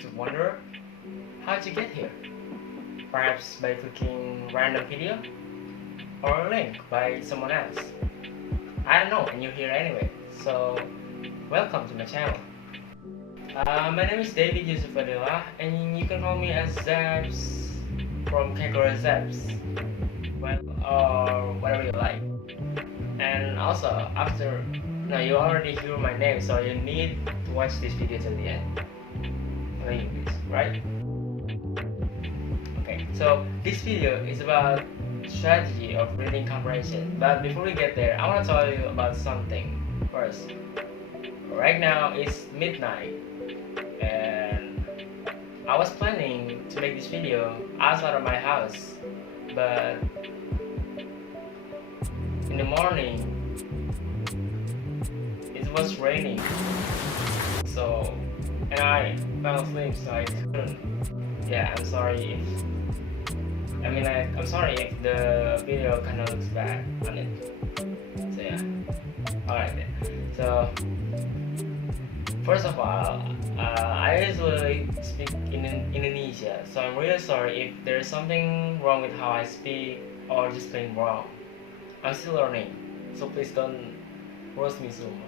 to wonder, how'd you get here? Perhaps by clicking random video or a link by someone else. I don't know, and you're here anyway. So, welcome to my channel. My name is David Yusuf Fadillah, and you can call me as Zabs from Kagura Zabs, well, or whatever you like. And also, you already hear my name, so you need to watch this video till the end. Right? Okay, so this video is about strategy of reading comprehension. But before we get there, I want to tell you about something first. Right now it's midnight, and I was planning to make this video outside of my house, but in the morning it was raining, and I fell asleep, so I couldn't. Yeah, I'm sorry if the video kind of looks bad on it. So yeah, alright then. So first of all, I usually speak in Indonesia, so I'm really sorry if there's something wrong with how I speak or just plain wrong. I'm still learning, so please don't roast me so much.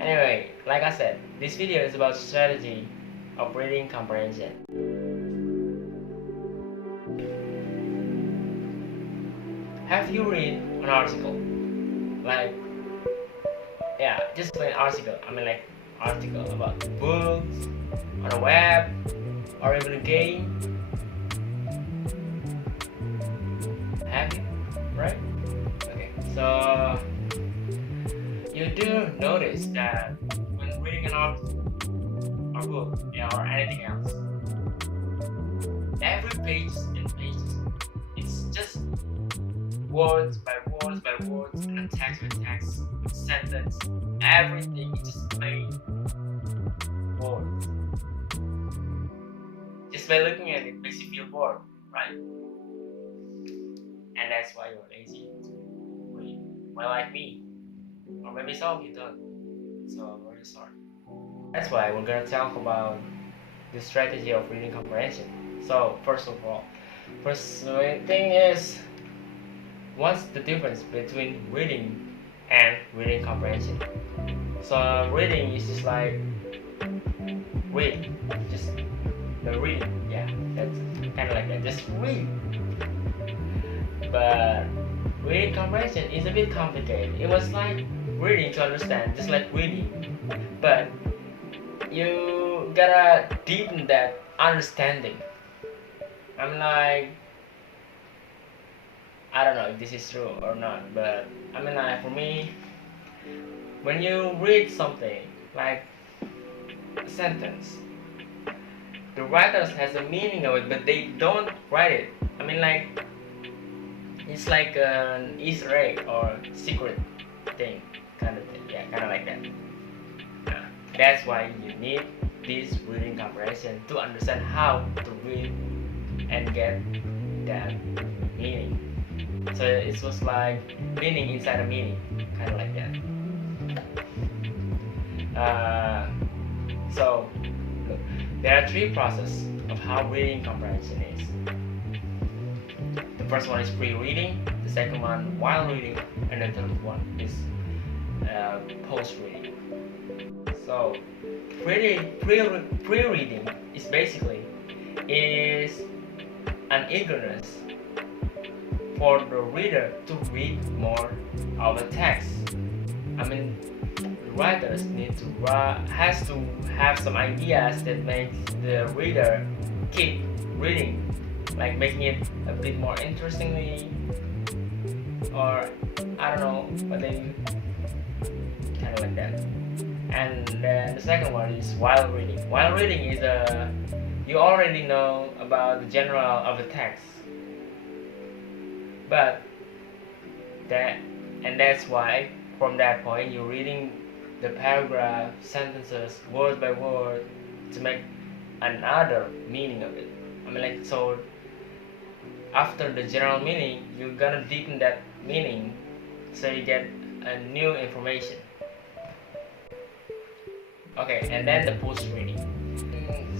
Anyway, like I said, this video is about strategy of reading comprehension. Have you read an article? Just plain article. Article about books, on a web, or even a game. Have you? Right? Okay, so you do notice that when reading an article or book, or anything else, every page and pages, it's just words by words by words, and text by text, sentence, everything is just plain words. Just by looking at it makes you feel bored, right? And that's why you're lazy to read. Well, like me. Or maybe some of you don't. So I'm really sorry. That's why we're gonna talk about the strategy of reading comprehension. So first thing is, what's the difference between reading and reading comprehension? So reading is just like read, just the reading. Yeah, that's kind of like that. Just read. But reading comprehension is a bit complicated. It was like reading to understand, just like reading, but you gotta deepen that understanding. I don't know if this is true or not, but for me, when you read something like a sentence, the writers has a meaning of it, but they don't write it. It's like an Easter egg or secret thing, kind of thing. Yeah, kind of like that. That's why you need this reading comprehension to understand how to read and get that meaning. So it was like meaning inside a meaning, kind of like that. So look, there are three processes of how reading comprehension is. The first one is pre-reading, the second one while reading, and the third one is post-reading. So pre-reading is basically an eagerness for the reader to read more of the text. The writers has to have some ideas that makes the reader keep reading, like making it a bit more interestingly, or I don't know, but then kind of like that. And then the second one is while reading. While reading is you already know about the general of the text, but that's why from that point you're reading the paragraph, sentences, word by word to make another meaning of it. So after the general meaning, you're gonna deepen that meaning so you get a new information. Okay, and then the post reading.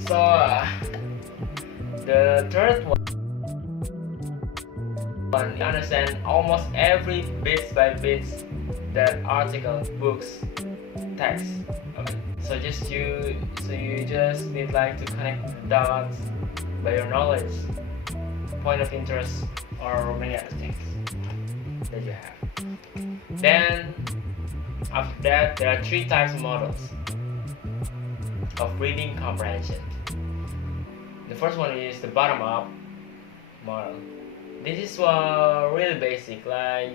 So the third one, you understand almost every bits by bits that article, books, text. Okay. So you just need like to connect the dots by your knowledge, point of interest, or many other things that you have. Then after that, there are three types of models of reading comprehension. The first one is the bottom-up model. This is really basic, like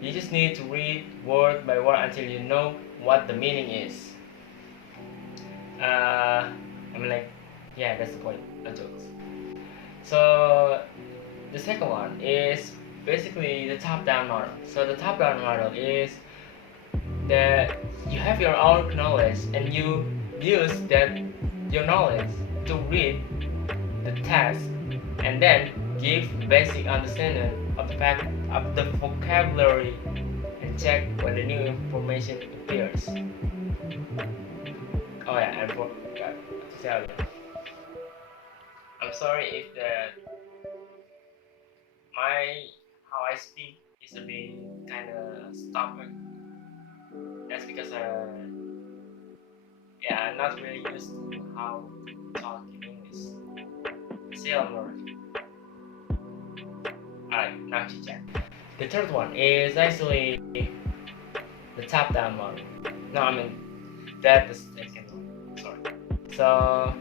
you just need to read word by word until you know what the meaning is. Yeah, that's the point of jokes. So the second one is basically the top-down model. So the top-down model is that you have your own knowledge and you use that your knowledge to read the text and then give basic understanding of the vocabulary and check when the new information appears. Oh yeah, and forgot to tell you, I'm sorry if how I speak is a bit kind of stubborn. That's because I'm not really used to how to talk in English. Still I'm learning. Alright, now to check. The third one is actually the top-down model. No, I mean that's the second one. Sorry. So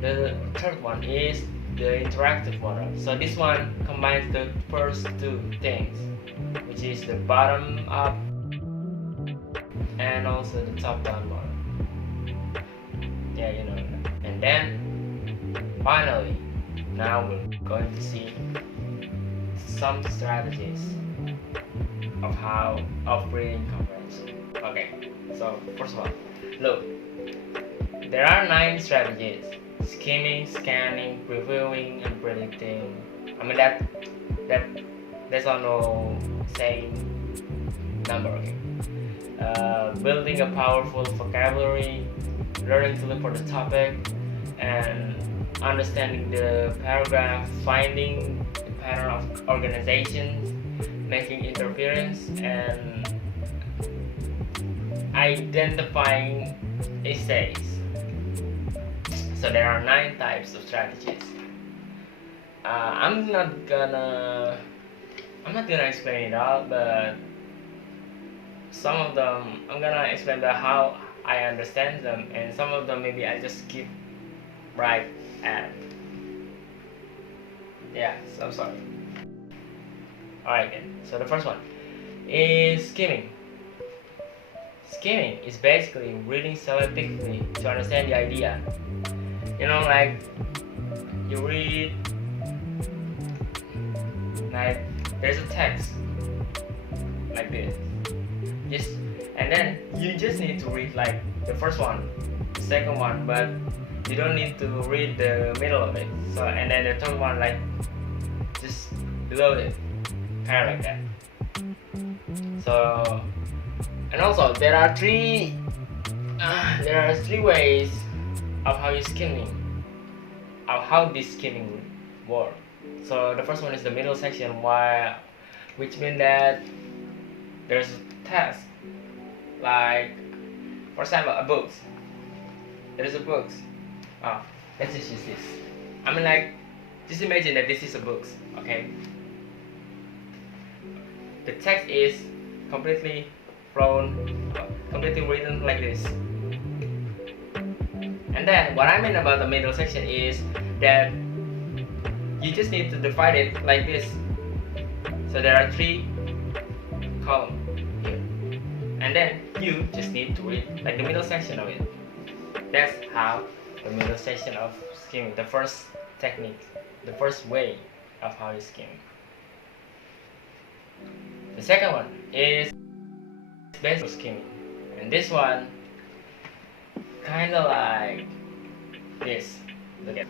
the third one is the interactive model. So this one combines the first two things, which is the bottom-up and also the top-down model. Yeah, you know that. And then finally, now we're going to see some strategies of reading comprehension. Okay, so first of all, look, there are 9 strategies: skimming, scanning, previewing, and predicting. I mean that's all no same number. Okay. Building a powerful vocabulary, learning to look for the topic, and understanding the paragraph, finding the pattern of organization, making interference, and identifying essays. So there are 9 types of strategies. I'm not gonna explain it all, but some of them I'm gonna explain how I understand them, and some of them maybe I just skip right at. Yeah, so I'm sorry. Alright then, so the first one is skimming. Skimming is basically reading selectively to understand the idea. You know, like you read, like there's a text like this, and then you just need to read like the first one, the second one, but you don't need to read the middle of it. So and then the third one like just below it, kind of like that. So and also there are three ways of how this skimming works. So the first one is the middle section, which means that there's a text, like for example a book. There is a book. Let's just use this. I mean, like, just imagine that this is a book, okay? The text is completely written like this. And then what I mean about the middle section is that you just need to divide it like this. So there are 3 columns here, and then you just need to read like the middle section of it. That's how the middle section of skimming, the first technique, the first way of how you skim. The second one is basic skimming, and this one kind of like this. Look at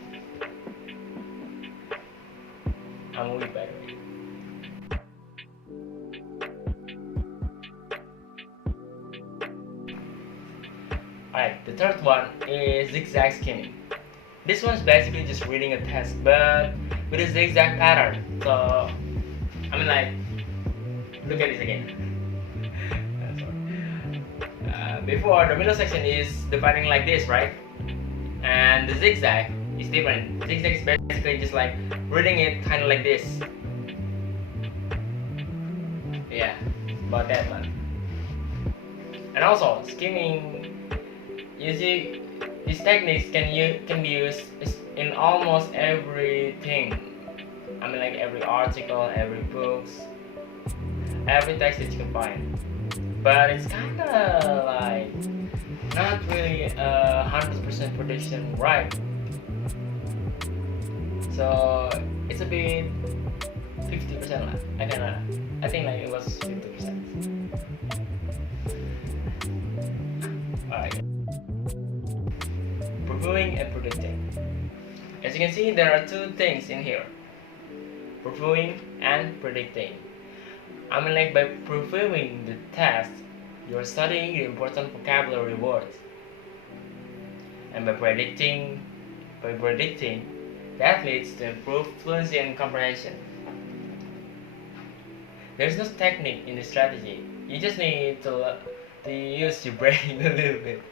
I'm moving by the way. Alright, the third one is zigzag skimming. This one's basically just reading a text, but with a zigzag pattern. So, look at this again. Before, the middle section is dividing like this, right? And the zigzag is different. Zigzag is basically just like reading it kind of like this. Yeah, about that one. And also, skimming, these techniques can be used in almost everything. Every article, every books, every text that you can find. But it's kind of like not really 100% prediction right. So it's a bit 50% left. I think it was 50%. Alright. Previewing and predicting. As you can see, there are two things in here: previewing and predicting. By previewing the test, you're studying the important vocabulary words, and by predicting, that leads to improved fluency and comprehension. There's no technique in this strategy. You just need to use your brain a little bit.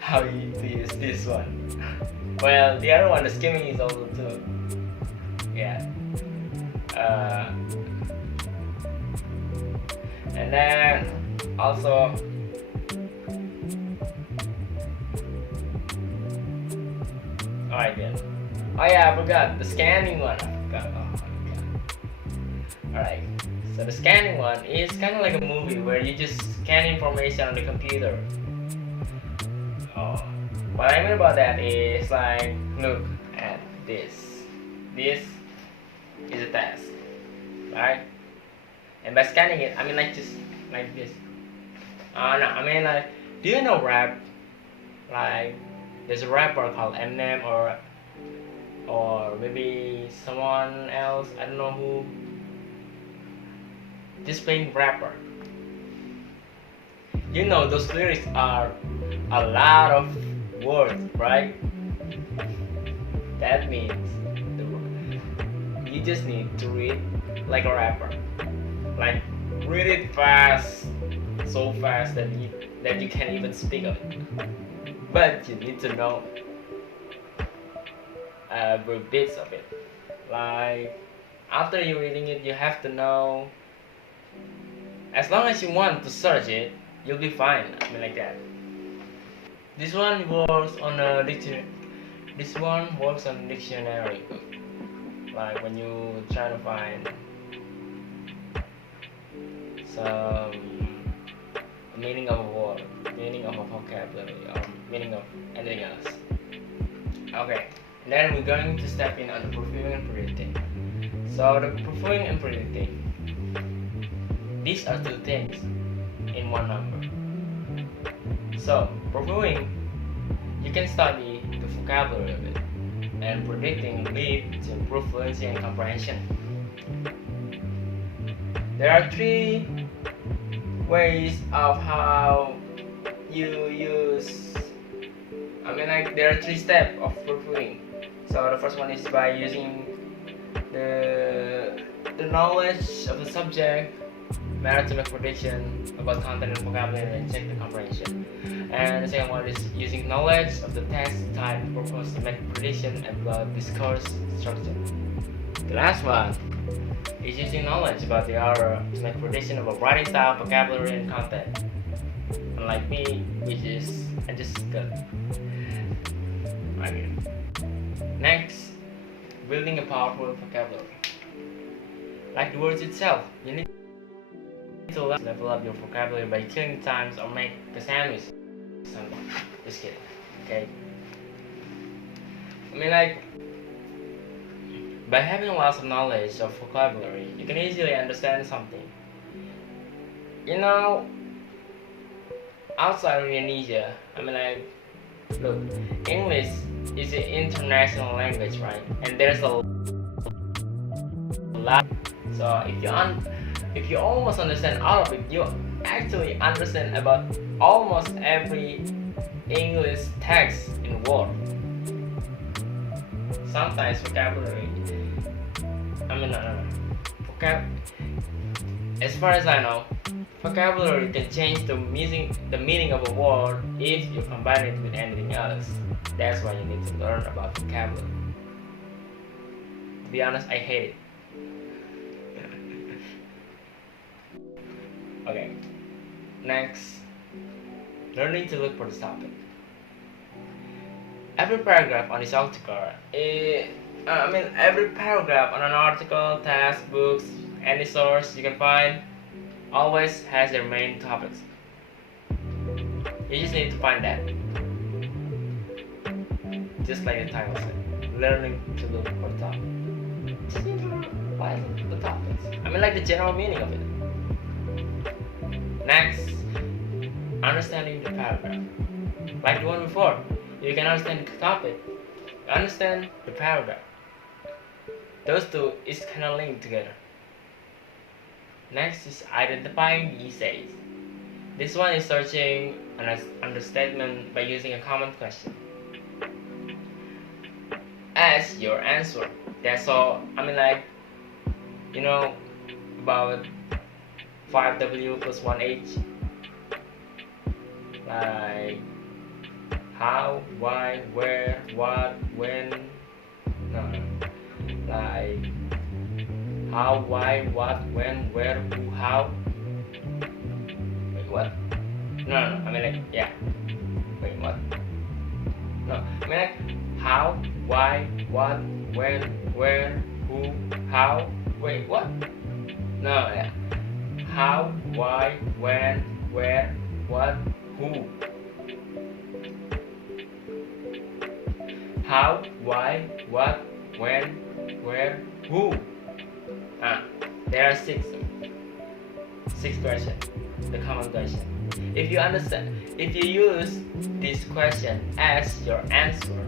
How to use this one? Well, the other one, the skimming, is also too. Yeah. And then also alright then. Oh yeah, I forgot the scanning one. Alright, so the scanning one is kind of like a movie where you just scan information on the computer. What I mean about that is like, look at this. This is a task, right? And by scanning it, just like this. No, do you know rap? Like, there's a rapper called Eminem or maybe someone else, I don't know who. Just plain rapper. You know those lyrics are a lot of words, right? That means you just need to read like a rapper. Like, read it fast, so fast that you can't even speak of it. But you need to know bits of it. Like, after you're reading it, you have to know. As long as you want to search it, you'll be fine. Like that. This one works on a dictionary. This one works on dictionary. Like when you try to find some meaning of a word, meaning of a vocabulary, or meaning of anything else. Okay, and then we're going to step in on the previewing and predicting. So the previewing and predicting, these are two things in one number. So previewing, you can study the vocabulary of it, and predicting leads to improved fluency and comprehension. There are three ways of how you use. There are three steps of previewing. So the first one is by using the knowledge of the subject matter to make prediction about content and vocabulary and check the comprehension. And the second one is using knowledge of the text type purpose to make prediction about discourse structure. The last one is using knowledge about the author to make prediction about writing style, vocabulary, and content. Unlike me, I just got right here. Next, building a powerful vocabulary. Like the words itself, you need to level up your vocabulary by killing times or make a sandwich. Just kidding. Okay. By having lots of knowledge of vocabulary, you can easily understand something. Outside of Indonesia, look, English is an international language, right? And there's a lot. So if you almost understand all of it, you actually understand about almost every English text in Word. Sometimes vocabulary. As far as I know, vocabulary can change the meaning of a word if you combine it with anything else. That's why you need to learn about vocabulary. To be honest, I hate it. Okay, next, learning to look for the topic. Every paragraph on this article, every paragraph on an article, text, books, any source you can find, always has their main topics. You just need to find that. Just like the title said, learning to look for the topic. Just need to find the topics. Like the general meaning of it. Next, understanding the paragraph. Like the one before, you can understand the topic, understand the paragraph. Those two is kind of linked together. Next is identifying the essays. This one is searching an understatement by using a common question as your answer. That's all. About 5W plus 1H. Like how, why, where, what, when. Like how, why, what, when, where, who, how. Wait, what? Yeah. Wait, what? How, why, what, when, where, who, how. Wait, what? Yeah. How, why, when, where, what, who. How, why, what, when, where, who. There are six questions. The common question. If you use this question as your answer,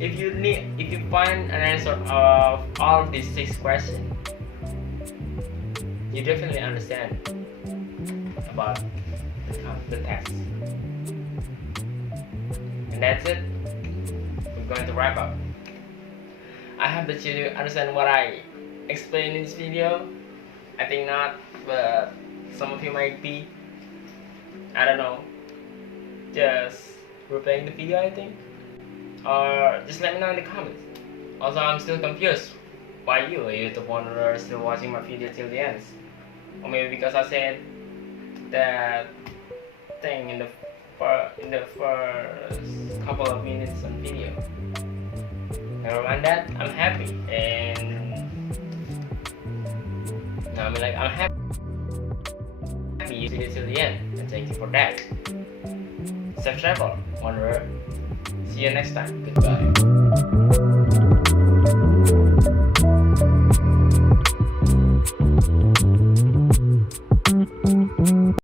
if you find an answer of all of these 6 questions, you definitely understand about the text. And that's it. We're going to wrap up. I hope that you understand what I explained in this video. I think not, but some of you might be. I don't know. Just replaying the video, I think. Or just let me know in the comments. Also, I'm still confused. Why you, a YouTube wanderer, still watching my video till the end? Or maybe because I said that thing in the first couple of minutes on video. Never mind that. I'm happy, and I'm happy you did it till the end, and thank you for that. Safe travel, wanderer. See you next time. Goodbye.